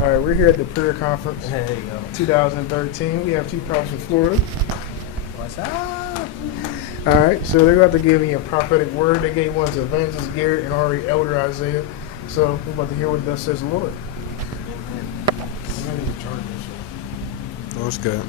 All right, we're here at the prayer conference There you go. 2013. We have two prophets from Florida. What's up? All right, so they're about to give me a prophetic word. They gave one to Evangelist Garrett and already Elder Isaiah. So we're about to hear what thus says the Lord. Oh, it's good.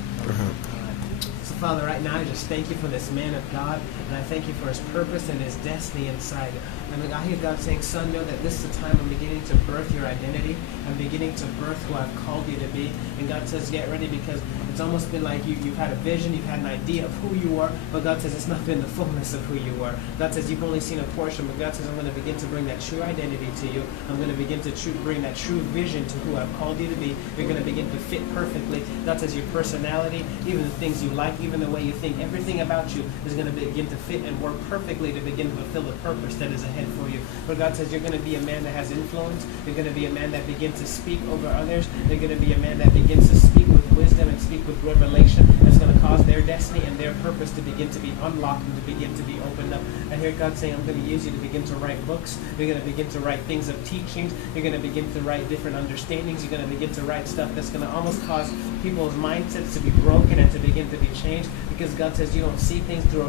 So, Father, right now I just thank you for this man of God, and I thank you for his purpose and his destiny inside. And I hear God saying, son, know that this is the time I'm beginning to birth your identity. I'm beginning to birth who I've called you to be. And God says, get ready, because it's almost been like you've had a vision, you've had an idea of who you are, but God says it's not been the fullness of who you are. God says you've only seen a portion, but God says I'm going to begin to bring that true identity to you. I'm going to begin to bring that true vision to who I've called you to be. You're going to begin to fit perfectly. God says your personality, even the things you like, even the way you think, everything about you is going to begin to fit and work perfectly to begin to fulfill the purpose that is ahead for you. But God says you're going to be a man that has influence. You're going to be a man that begins to speak over others. You're going to be a man that begins to speak with wisdom and speak with revelation. That's going to cause their destiny and their purpose to begin to be unlocked and to begin to be opened up. I hear God saying, I'm going to use you to begin to write books. You're going to begin to write things of teachings. You're going to begin to write different understandings. You're going to begin to write stuff that's going to almost cause people's mindsets to be broken and to begin to be changed. Because God says you don't see things through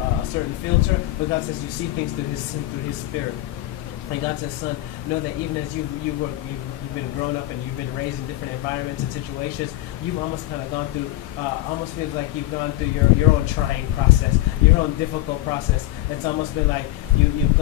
a certain filter, but God says you see things through His Spirit. And God says, son, know that even as you've been grown up and you've been raised in different environments and situations, you've almost kind of gone through, almost feels like you've gone through your own trying process, your own difficult process. It's almost been like you've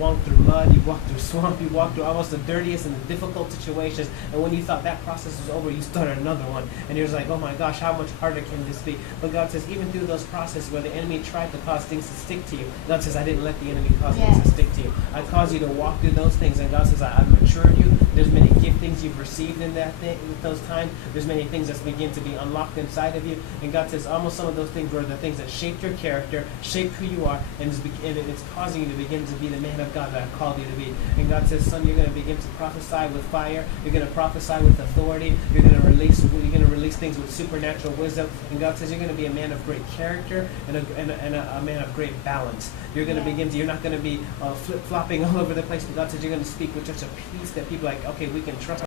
walked through mud, you've walked through swamp, you've walked through almost the dirtiest and the difficult situations. And when you thought that process was over, you started another one. And you're just like, oh my gosh, how much harder can this be? But God says, even through those processes where the enemy tried to cause things to stick to you, God says, I didn't let the enemy cause things to stick to you. I caused you to walk through those things. And God says, I've matured you. There's many giftings you've received in those times. There's many things that begin to be unlocked inside of you. And God says, almost some of those things were the things that shaped your character, shaped who you are, and it's causing you to begin to be the man of God that I've called you to be. And God says, son, you're going to begin to prophesy with fire. You're going to prophesy with authority. You're going to release things with supernatural wisdom. And God says you're going to be a man of great character and a man of great balance. You're going to begin to, you're not going to be flip-flopping all over the place, but God says you're going to speak with such a peace that people are like, okay, we can trust